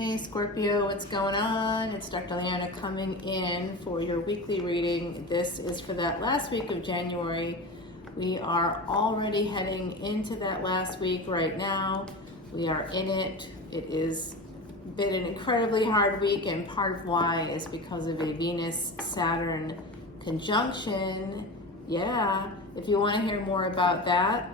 Hey Scorpio, what's going on? It's Dr. Leona coming in for your weekly reading. This is for that last week of January. We are already heading into that last week right now. We are in it. It has been an incredibly hard week, and part of why is because of a Venus-Saturn conjunction. Yeah, if you want to hear more about that,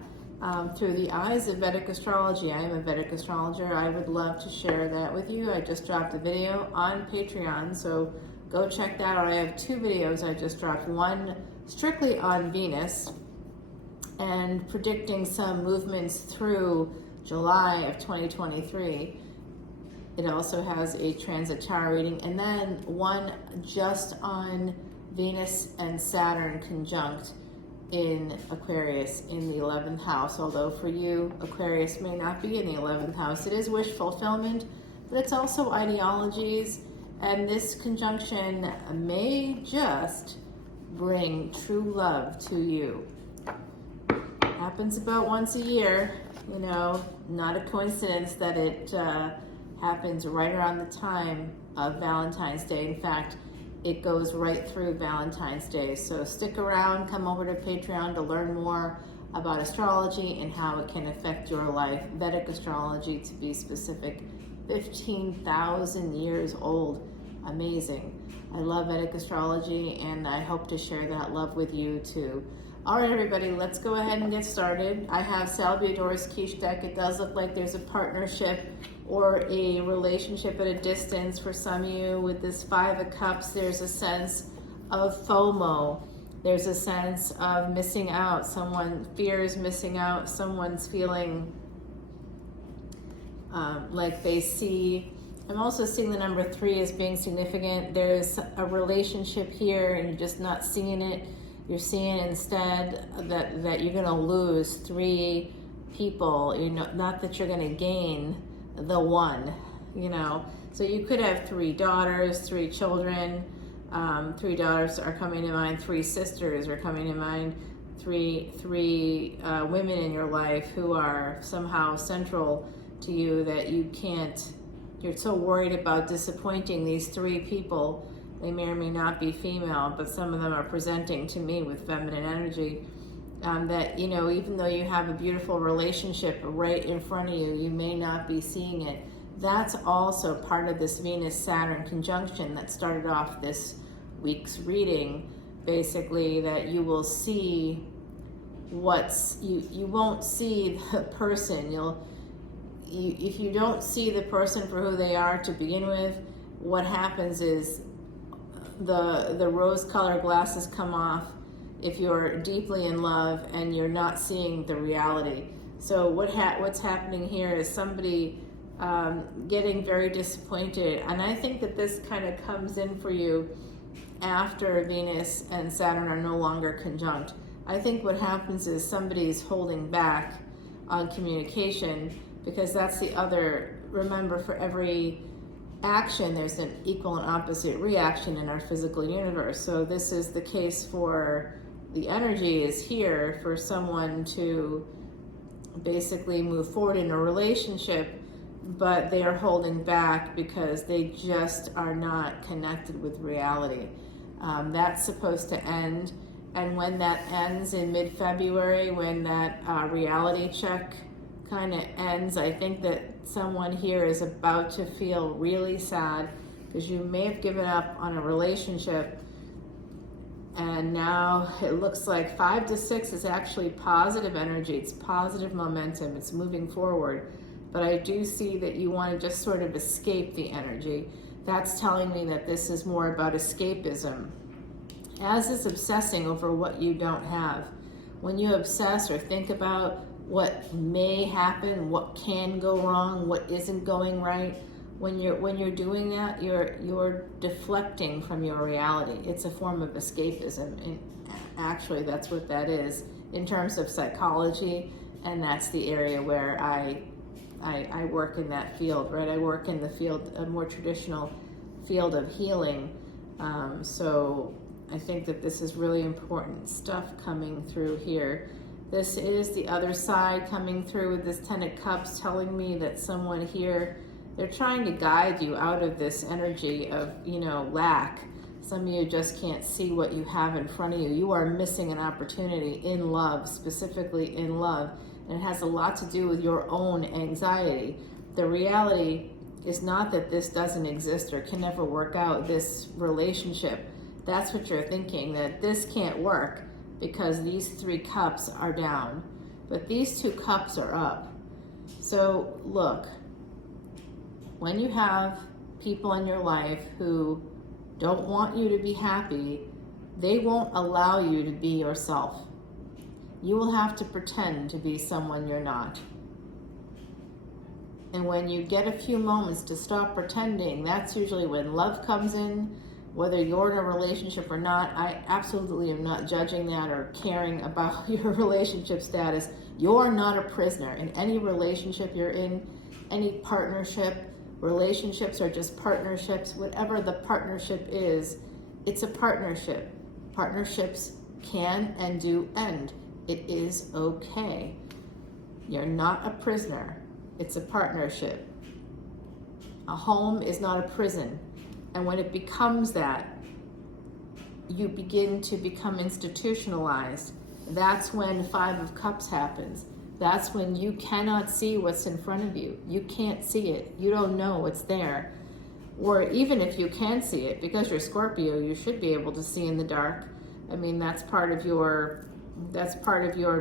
through the eyes of Vedic Astrology. I am a Vedic astrologer. I would love to share that with you. I just dropped a video on Patreon, so go check that out. I have two videos I just dropped. One strictly on Venus and predicting some movements through July of 2023. It also has a transit chart reading, and then one just on Venus and Saturn conjunct in Aquarius in the 11th house. Although for you, Aquarius may not be in the 11th house. It is wish fulfillment, but it's also ideologies, and this conjunction may just bring true love to you. Happens about once a year, you know, not a coincidence that it happens right around the time of Valentine's Day. In fact, it goes right through Valentine's Day. So stick around, come over to Patreon to learn more about astrology and how it can affect your life. Vedic astrology, to be specific, 15,000 years old. Amazing. I love Vedic astrology, and I hope to share that love with you too. All right, everybody, let's go ahead and get started. I have Salviador's Quiche deck. It does look like there's a partnership or a relationship at a distance for some of you. With this Five of Cups, there's a sense of FOMO. There's a sense of missing out. Someone fears missing out. Someone's feeling like they see. I'm also seeing the number 3 as being significant. There's a relationship here and you're just not seeing it. You're seeing instead that you're going to lose 3 people. You know, not that you're going to gain the one, you know. So you could have 3 daughters, 3 children. 3 daughters are coming to mind. 3 sisters are coming to mind. Three women in your life who are somehow central to you that you can't. You're so worried about disappointing these 3 people. They may or may not be female, but some of them are presenting to me with feminine energy. That, you know, even though you have a beautiful relationship right in front of you, you may not be seeing it. That's also part of this Venus-Saturn conjunction that started off this week's reading. Basically, that you will see you won't see the person. If you don't see the person for who they are to begin with, what happens is the rose-colored glasses come off if you're deeply in love and you're not seeing the reality. So what's happening here is somebody getting very disappointed, and I think that this kind of comes in for you after Venus and Saturn are no longer conjunct. I think what happens is somebody's holding back on communication, because that's the other, remember, for every action there's an equal and opposite reaction in our physical universe. So this is the case for the energy is here for someone to basically move forward in a relationship, but they are holding back because they just are not connected with reality. That's supposed to end, and when that ends in mid-February, when that reality check kind of ends, I think that someone here is about to feel really sad because you may have given up on a relationship, and now it looks like 5 to 6 is actually positive energy. It's positive momentum. It's moving forward. But I do see that you want to just sort of escape the energy. That's telling me that this is more about escapism, as is obsessing over what you don't have. When you obsess or think about what may happen, what can go wrong, what isn't going right, when you're doing that, you're deflecting from your reality. It's a form of escapism, and actually that's what that is in terms of psychology, and that's the area where I work in that field, right? I work in the field, a more traditional field of healing. So I think that this is really important stuff coming through here. This is the other side coming through with this Ten of Cups, telling me that someone here They're trying to guide you out of this energy of, lack. Some of you just can't see what you have in front of you. You are missing an opportunity in love, specifically in love. And it has a lot to do with your own anxiety. The reality is not that this doesn't exist or can never work out, this relationship. That's what you're thinking, that this can't work because these 3 cups are down. But these 2 cups are up. So look, when you have people in your life who don't want you to be happy, they won't allow you to be yourself. You will have to pretend to be someone you're not. And when you get a few moments to stop pretending, that's usually when love comes in, whether you're in a relationship or not. I absolutely am not judging that or caring about your relationship status. You're not a prisoner in any relationship you're in, any partnership. Relationships are just partnerships. Whatever the partnership is, it's a partnership. Partnerships can and do end. It is okay. You're not a prisoner. It's a partnership. A home is not a prison. And when it becomes that, you begin to become institutionalized. That's when 5 of Cups happens. That's when you cannot see what's in front of you. You can't see it. You don't know what's there. Or even if you can see it, because you're Scorpio, you should be able to see in the dark. I mean, that's part of your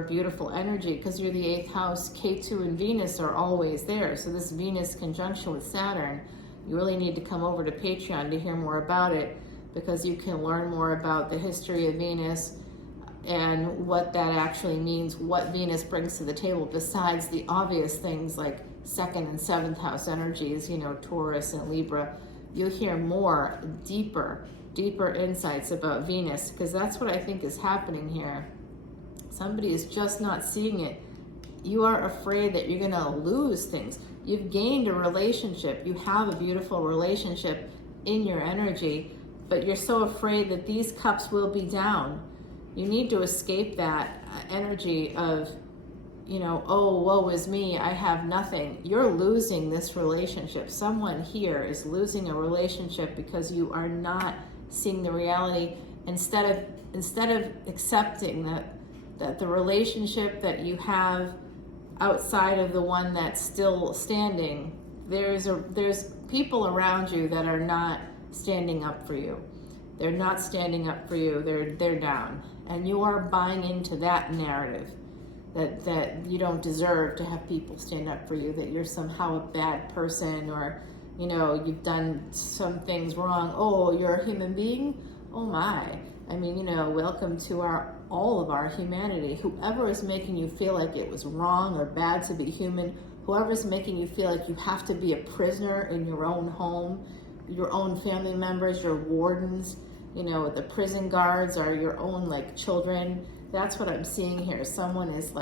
beautiful energy, because you're the 8th house. K2 and Venus are always there. So this Venus conjunction with Saturn, you really need to come over to Patreon to hear more about it, because you can learn more about the history of Venus and what that actually means, what Venus brings to the table besides the obvious things like 2nd and 7th house energies, Taurus and Libra. You'll hear more, deeper insights about Venus, because that's what I think is happening here. Somebody is just not seeing it. You are afraid that you're gonna lose things. You've gained a relationship. You have a beautiful relationship in your energy, but you're so afraid that these cups will be down. You need to escape that energy of, oh, woe is me, I have nothing. You're losing this relationship. Someone here is losing a relationship because you are not seeing the reality. Instead of accepting that the relationship that you have outside of the one that's still standing, there's people around you that are not standing up for you. They're not standing up for you. They're down. And you are buying into that narrative that you don't deserve to have people stand up for you, that you're somehow a bad person, or, you've done some things wrong. Oh, you're a human being? Oh my. I mean, welcome to all of our humanity. Whoever is making you feel like it was wrong or bad to be human, whoever's making you feel like you have to be a prisoner in your own home, your own family members, your wardens, the prison guards are your own children. That's what I'm seeing here. Someone is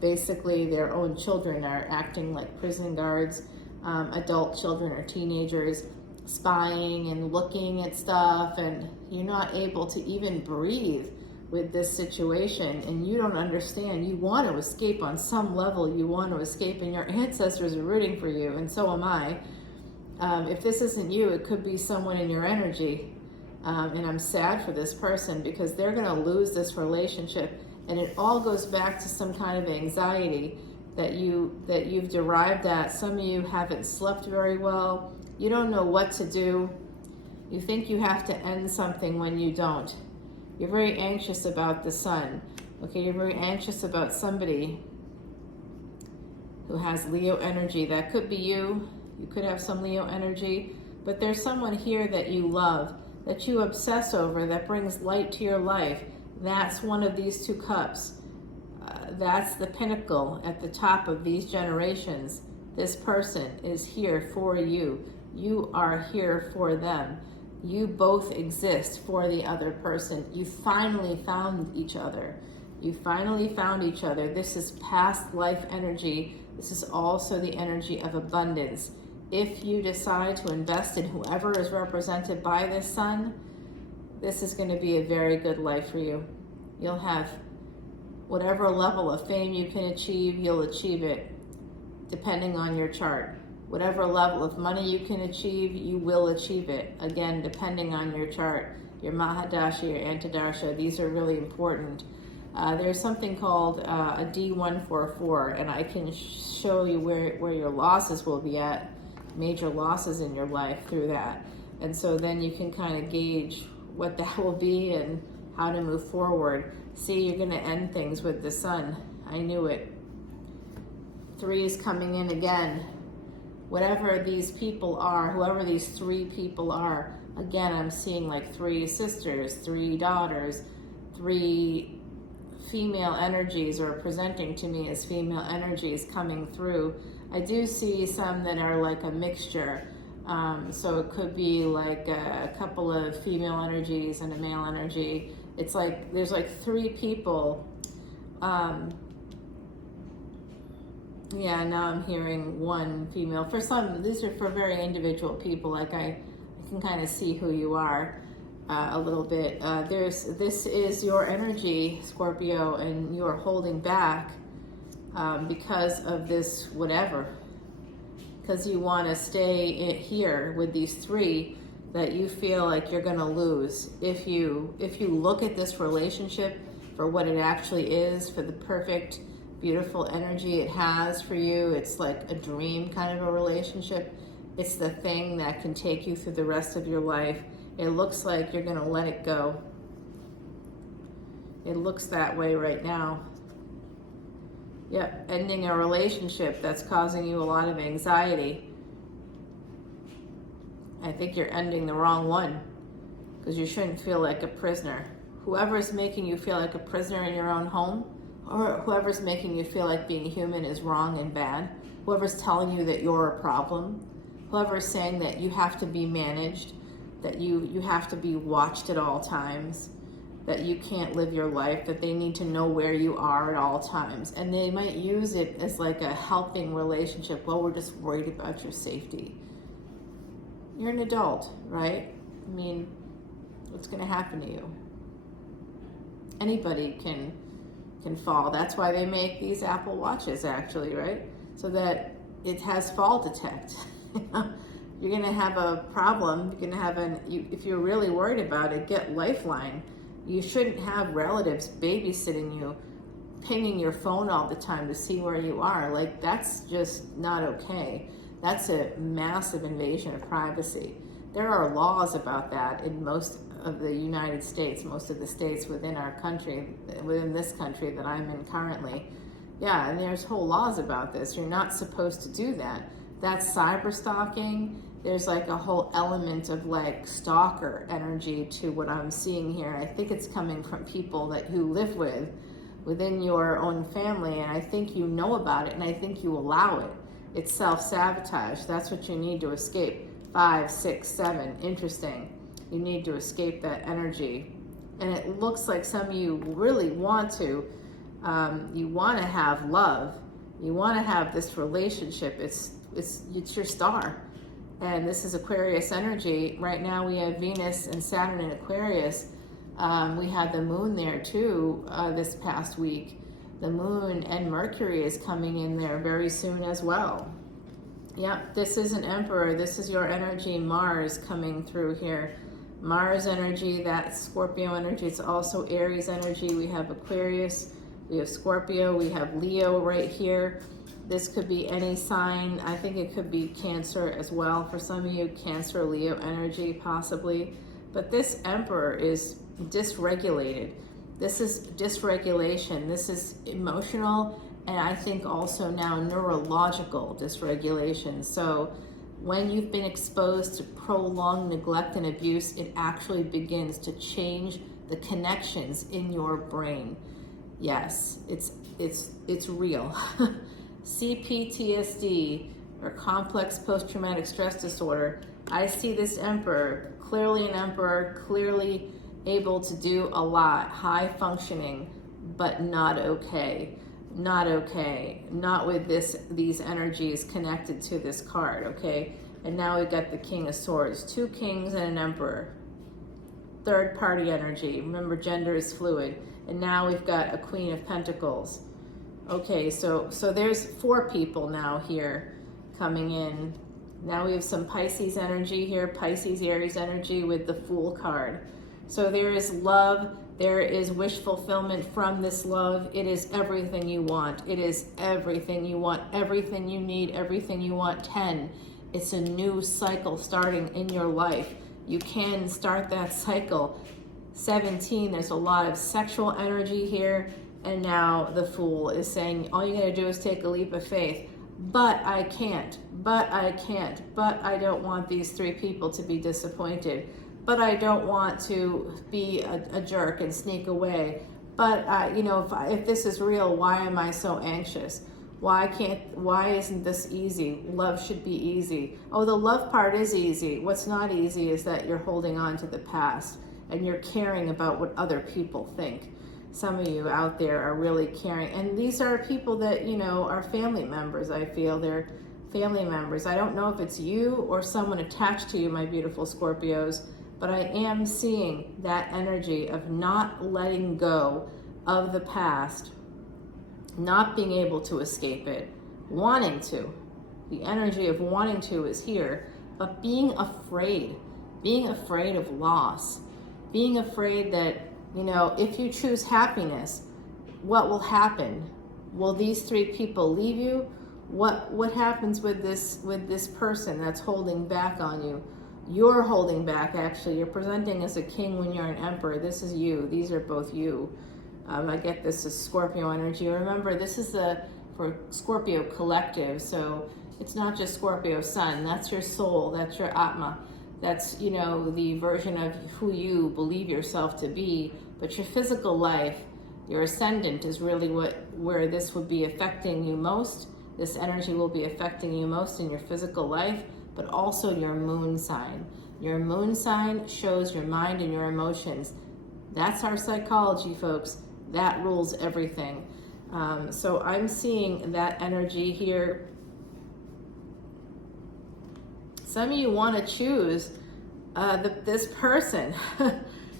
basically their own children are acting like prison guards, adult children or teenagers, spying and looking at stuff, and you're not able to even breathe with this situation, and you don't understand. You want to escape on some level. You want to escape, and your ancestors are rooting for you, and so am I. If this isn't you, it could be someone in your energy. And I'm sad for this person because they're going to lose this relationship. And it all goes back to some kind of anxiety that you've derived at. Some of you haven't slept very well. You don't know what to do. You think you have to end something when you don't. You're very anxious about the sun. Okay, you're very anxious about somebody who has Leo energy. That could be you. You could have some Leo energy. But there's someone here that you love, that you obsess over, that brings light to your life. That's one of these 2 cups. That's the pinnacle at the top of these generations. This person is here for you. You are here for them. You both exist for the other person. You finally found each other. You finally found each other. This is past life energy. This is also the energy of abundance. If you decide to invest in whoever is represented by this sun, this is going to be a very good life for you. You'll have whatever level of fame you can achieve, you'll achieve it depending on your chart. Whatever level of money you can achieve, you will achieve it. Again, depending on your chart, your Mahadasha, your Antardasha, these are really important. There's something called a D144, and I can show you where your losses will be at, major losses in your life through that. And so then you can kind of gauge what that will be and how to move forward. See, you're going to end things with the sun. I knew it. 3 is coming in again. Whatever these people are, whoever these 3 people are, again, I'm seeing like 3 sisters, 3 daughters, 3 female energies, or presenting to me as female energies coming through. I do see some that are like a mixture. So it could be like a couple of female energies and a male energy. It's like there's like 3 people. Yeah, now I'm hearing 1 female. For some, these are for very individual people. Like I can kind of see who you are a little bit. This is your energy, Scorpio, and you are holding back because of this whatever. Because you want to stay here with these 3 that you feel like you're going to lose. If you look at this relationship for what it actually is, for the perfect, beautiful energy it has for you, it's like a dream kind of a relationship. It's the thing that can take you through the rest of your life. It looks like you're going to let it go. It looks that way right now. Yep, ending a relationship that's causing you a lot of anxiety. I think you're ending the wrong one, because you shouldn't feel like a prisoner. Whoever's making you feel like a prisoner in your own home, or whoever's making you feel like being human is wrong and bad, whoever's telling you that you're a problem, whoever's saying that you have to be managed, that you have to be watched at all times, that you can't live your life, that they need to know where you are at all times. And they might use it as like a helping relationship. Well, we're just worried about your safety. You're an adult, right? I mean, what's going to happen to you? Anybody can fall. That's why they make these Apple Watches, actually, right? So that it has fall detect. You're going to have a problem. You're going to have if you're really worried about it, get Lifeline. You shouldn't have relatives babysitting you, pinging your phone all the time to see where you are. Like, that's just not okay. That's a massive invasion of privacy. There are laws about that in most of the United States, most of the states within our country, within this country that I'm in currently. Yeah, and there's whole laws about this. You're not supposed to do that. That's cyber stalking. There's like a whole element of like stalker energy to what I'm seeing here. I think it's coming from people who live within your own family, and I think you know about it, and I think you allow it. It's self-sabotage. That's what you need to escape. 5, 6, 7. Interesting. You need to escape that energy. And it looks like some of you really want to. You want to have love. You want to have this relationship. It's your star. And this is Aquarius energy. Right now we have Venus and Saturn in Aquarius. We had the moon there too this past week. The moon and Mercury is coming in there very soon as well. Yep, this is an Emperor. This is your energy, Mars, coming through here. Mars energy, that's Scorpio energy. It's also Aries energy. We have Aquarius, we have Scorpio, we have Leo right here. This could be any sign. I think it could be Cancer as well for some of you. Cancer, Leo energy possibly. But this Emperor is dysregulated. This is dysregulation. This is emotional, and I think also now neurological dysregulation. So when you've been exposed to prolonged neglect and abuse, it actually begins to change the connections in your brain. Yes, it's real. CPTSD, or complex post-traumatic stress disorder. I see this Emperor, clearly an Emperor, clearly able to do a lot, high functioning, but not okay. Not okay. Not with these energies connected to this card, okay? And now we've got the King of Swords, 2 kings and an Emperor. Third party energy. Remember, gender is fluid. And now we've got a Queen of Pentacles. Okay, so there's 4 people now here coming in. Now we have some Pisces energy here, Pisces, Aries energy with the Fool card. So there is love, there is wish fulfillment from this love. It is everything you want. It is everything you want, everything you need, everything you want. 10, it's a new cycle starting in your life. You can start that cycle. 17, there's a lot of sexual energy here. And now the Fool is saying, all you gotta do is take a leap of faith. But I can't, but I can't, but I don't want these 3 people to be disappointed. But I don't want to be a jerk and sneak away. But you know, if this is real, why am I so anxious? Why isn't this easy? Love should be easy. Oh, the love part is easy. What's not easy is that you're holding on to the past and you're caring about what other people think. Some of you out there are really caring. And these are people that, you know, are family members, I feel. They're family members. I don't know if it's you or someone attached to you, my beautiful Scorpios, but I am seeing that energy of not letting go of the past, not being able to escape it, wanting to. The energy of wanting to is here, but being afraid of loss, being afraid that, you know, if you choose happiness, what will happen? Will these 3 people leave you? What happens with this person that's holding back on you? You're holding back, actually. You're presenting as a king when you're an emperor. This is you. These are both you. I get this as Scorpio energy. Remember, this is for Scorpio collective, so it's not just Scorpio sun. That's your soul. That's your Atma. That's, you know, the version of who you believe yourself to be. But your physical life, your Ascendant, is really where this would be affecting you most. This energy will be affecting you most in your physical life, but also your moon sign. Your moon sign shows your mind and your emotions. That's our psychology, folks. That rules everything. So I'm seeing that energy here. Some of you want to choose this person.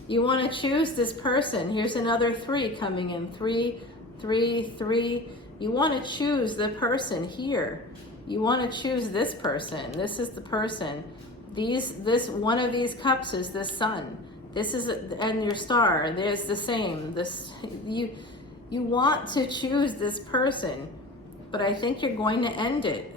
You want to choose this person. Here's another 3 coming in. 3, 3, 3. You want to choose the person here. You want to choose this person. This is the person. This one of these cups is the sun. This is, and your star, there's the same. You want to choose this person, but I think you're going to end it.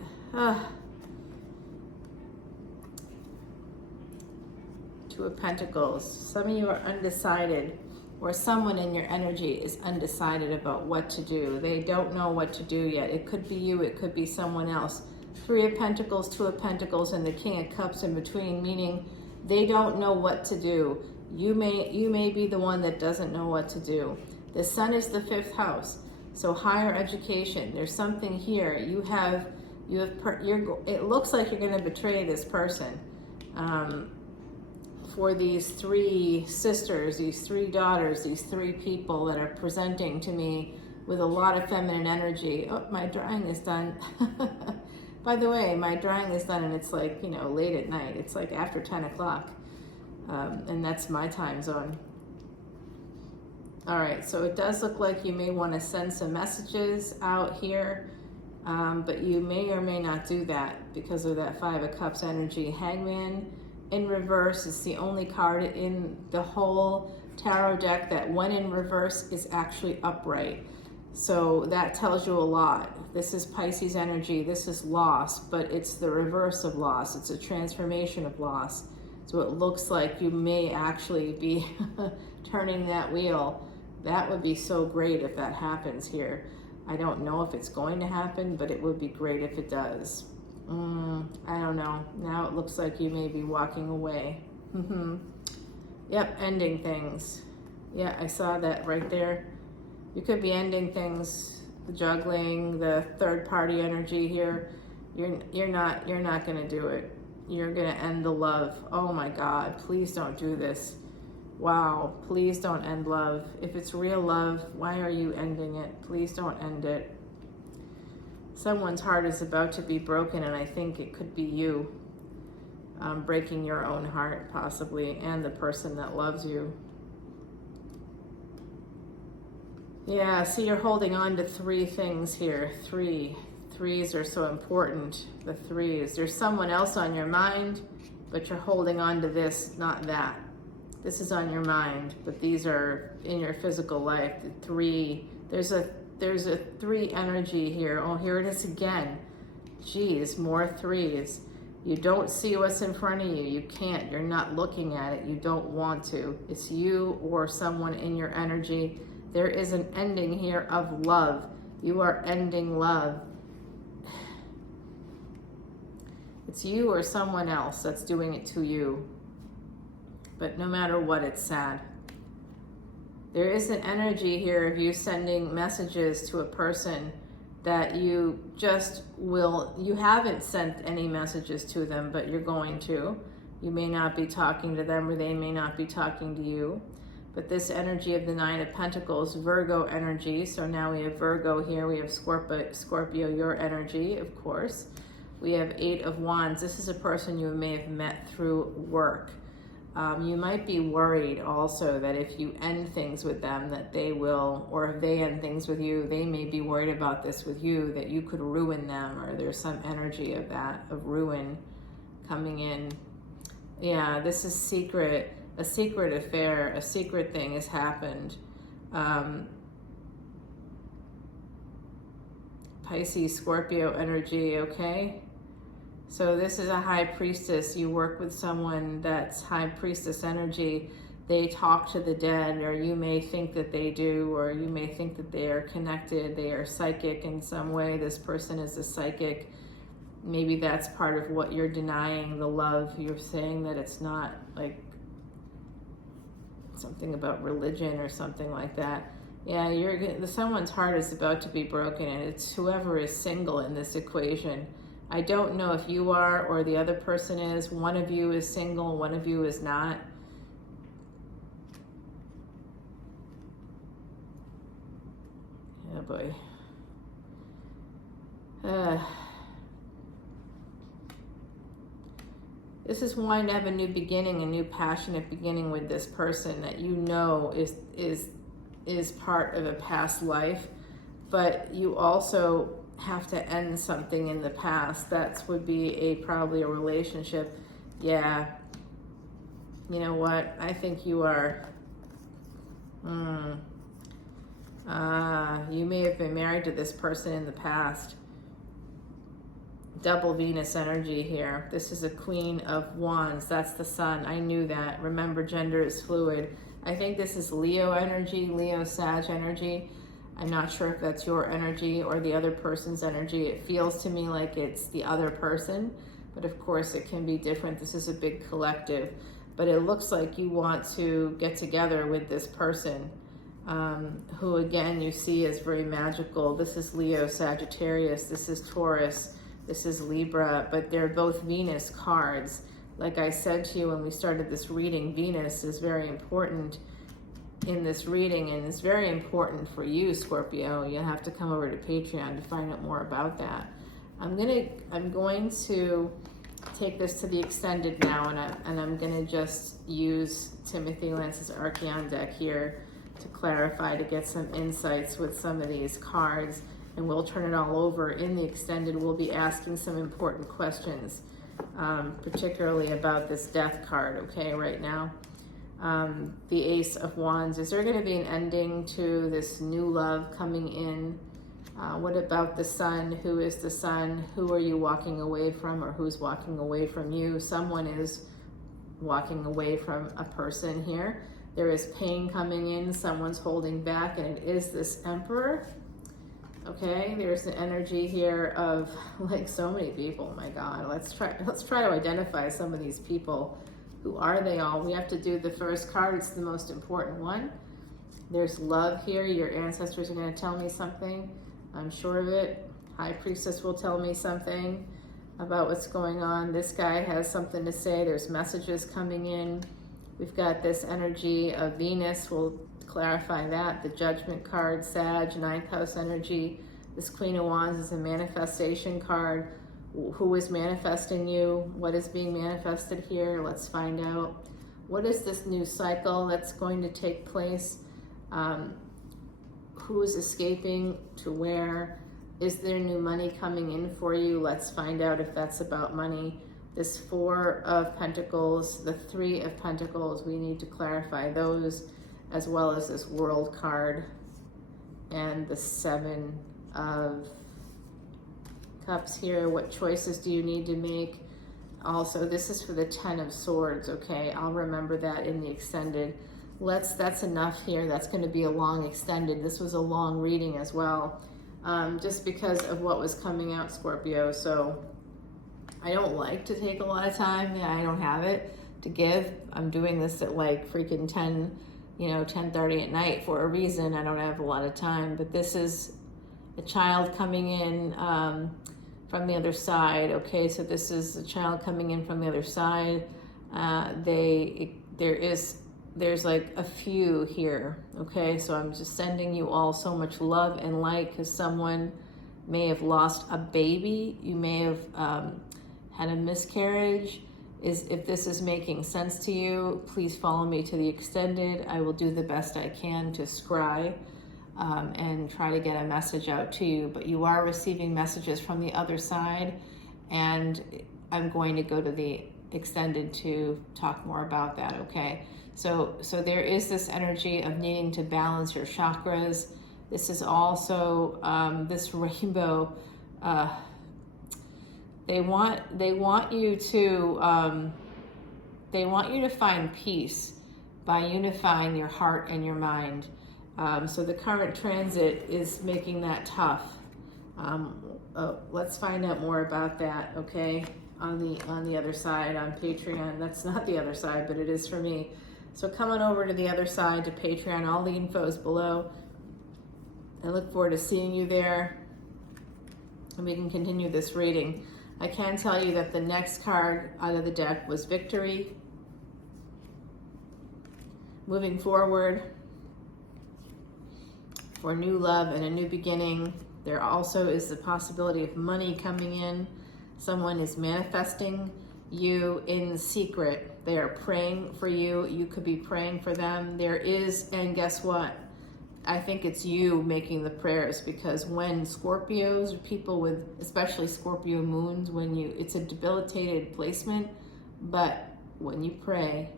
2 of Pentacles. Some of you are undecided, or someone in your energy is undecided about what to do. They don't know what to do yet. It could be you, it could be someone else. 3 of Pentacles, 2 of Pentacles, and the King of Cups in between, meaning they don't know what to do. You may be the one that doesn't know what to do. The sun is the 5th house, so higher education. There's something here. It looks like you're going to betray this person. For these 3 sisters, these 3 daughters, these 3 people that are presenting to me with a lot of feminine energy. Oh, my drying is done. By the way, my drying is done, and it's like, you know, late at night. It's like after 10 o'clock, and that's my time zone. All right, so it does look like you may want to send some messages out here, but you may or may not do that because of that 5 of Cups energy. Hangman in reverse is the only card in the whole tarot deck that when in reverse is actually upright. So that tells you a lot. This is Pisces energy. This is loss, but it's the reverse of loss. It's a transformation of loss. So it looks like you may actually be turning that wheel. That would be so great if that happens here. I don't know if it's going to happen, but it would be great if it does. I don't know. Now it looks like you may be walking away. Yep, ending things. Yeah, I saw that right there. You could be ending things, the juggling, the third party energy here. You're not going to do it. You're going to end the love. Oh my God, please don't do this. Wow, please don't end love. If it's real love, why are you ending it? Please don't end it. Someone's heart is about to be broken, and I think it could be you breaking your own heart, possibly, and the person that loves you. Yeah, see, you're holding on to 3 things here. 3. Threes are so important, the threes. There's someone else on your mind, but you're holding on to this, not that. This is on your mind, but these are in your physical life. The three, there's a three energy here. Oh, here it is again. Geez, more threes. You don't see what's in front of you. You can't. You're not looking at it. You don't want to. It's you or someone in your energy. There is an ending here of love. You are ending love. It's you or someone else that's doing it to you. But no matter what, it's sad. There is an energy here of you sending messages to a person that you just will, you haven't sent any messages to them, but you're going to. You may not be talking to them, or they may not be talking to you. But this energy of the Nine of Pentacles, Virgo energy. So now we have Virgo here, we have Scorpio, your energy, of course. We have Eight of Wands. This is a person you may have met through work. You might be worried also that if you end things with them, that they will, or if they end things with you, they may be worried about this with you, that you could ruin them, or there's some energy of that, of ruin coming in. Yeah, this is secret, a secret affair, a secret thing has happened. Pisces, Scorpio energy, okay? So this is a high priestess. You work with someone that's high priestess energy. They talk to the dead, or you may think that they do, or you may think that they are connected. They are psychic in some way. This person is a psychic. Maybe that's part of what you're denying, the love. You're saying that it's not like something about religion or something like that. Yeah, someone's heart is about to be broken, and it's whoever is single in this equation. I don't know if you are or the other person is. One of you is single, one of you is not. Oh boy. This is wanting to have a new beginning, a new passionate beginning with this person that you know is part of a past life, but you also have to end something in the past. That would be probably a relationship. Yeah. You know what? I think you are. You may have been married to this person in the past. Double Venus energy here. This is a Queen of Wands. That's the Sun. I knew that. Remember, gender is fluid. I think this is Leo energy, Leo Sag energy. I'm not sure if that's your energy or the other person's energy. It feels to me like it's the other person, but of course it can be different. This is a big collective, but it looks like you want to get together with this person, who again you see is very magical. This is Leo, Sagittarius, this is Taurus, this is Libra, but they're both Venus cards. Like I said to you when we started this reading, Venus is very important in this reading, and it's very important for you, Scorpio. You have to come over to Patreon to find out more about that. I'm going to take this to the extended now, and I'm going to just use Timothy Lance's Archeon deck here to clarify, to get some insights with some of these cards, and we'll turn it all over. In the extended, we'll be asking some important questions, particularly about this death card, okay, right now. The Ace of Wands. Is there going to be an ending to this new love coming in? What about the Sun? Who is the Sun? Who are you walking away from, or who's walking away from you? Someone is walking away from a person here. There is pain coming in. Someone's holding back, and it is this Emperor. Okay, there's an energy here of like so many people. Oh my God, let's try to identify some of these people. Who are they all? We have to do the first card. It's the most important one. There's love here. Your ancestors are going to tell me something. I'm sure of it. High Priestess will tell me something about what's going on. This guy has something to say. There's messages coming in. We've got this energy of Venus. We'll clarify that. The Judgment card, Sag, ninth house energy. This Queen of Wands is a manifestation card. Who is manifesting you? What is being manifested here? Let's find out. What is this new cycle that's going to take place? Who is escaping to where? Is there new money coming in for you? Let's find out if that's about money. This Four of Pentacles, the Three of Pentacles, we need to clarify those, as well as this World card and the Seven of Cups here. What choices do you need to make? Also, this is for the Ten of Swords, okay? I'll remember that in the extended. That's enough here. That's going to be a long extended. This was a long reading as well, just because of what was coming out, Scorpio. So I don't like to take a lot of time. Yeah, I don't have it to give. I'm doing this at like freaking 10:30 at night for a reason. I don't have a lot of time, but this is a child coming in from the other side. Okay, so this is a child coming in from the other side. There's like a few here. Okay, so I'm just sending you all so much love and light, because someone may have lost a baby. You may have had a miscarriage. If this is making sense to you, please follow me to the extended. I will do the best I can to scry and try to get a message out to you. But you are receiving messages from the other side, and I'm going to go to the extended to talk more about that, okay? So there is this energy of needing to balance your chakras. This is also this rainbow. They want you to find peace by unifying your heart and your mind. So the current transit is making that tough. Let's find out more about that, okay? On the other side, on Patreon. That's not the other side, but it is for me. So come on over to the other side, to Patreon. All the info is below. I look forward to seeing you there, and we can continue this reading. I can tell you that the next card out of the deck was Victory. Moving forward for new love and a new beginning. There also is the possibility of money coming in. Someone is manifesting you in secret. They are praying for you. You could be praying for them. There is, and guess what? I think it's you making the prayers, because when Scorpios, or people with especially Scorpio moons, it's a debilitated placement, but when you pray,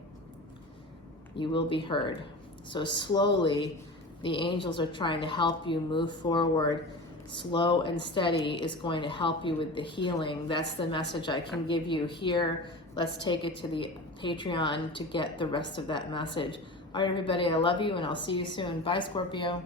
you will be heard. So slowly, the angels are trying to help you move forward. Slow and steady is going to help you with the healing. That's the message I can give you here. Let's take it to the Patreon to get the rest of that message. All right, everybody, I love you, and I'll see you soon. Bye, Scorpio.